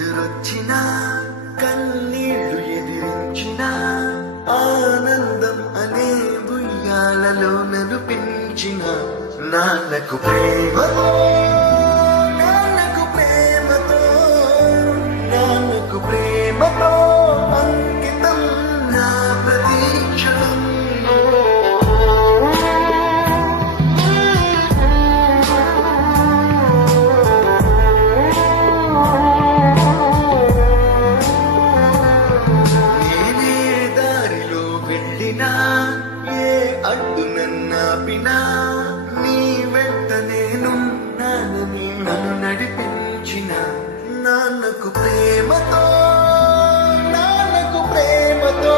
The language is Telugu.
ఎదురొచ్చిన కన్నీళ్లు ఎదిరించిన ఆనందం అనే ఉయ్యాలలో నన్ను పెంచిన నాన్నకు ప్రేమతో నాన్నకు ప్రేమతో నాన్నకు ప్రేమతో అంకితం నా ప్రతీక్షణం. ఏ అడ్డు నన్నాపినా నీ వెంట నేను నాన్నని నన్ను నడిపించిన నాన్నకు ప్రేమతో నాన్నకు ప్రేమతో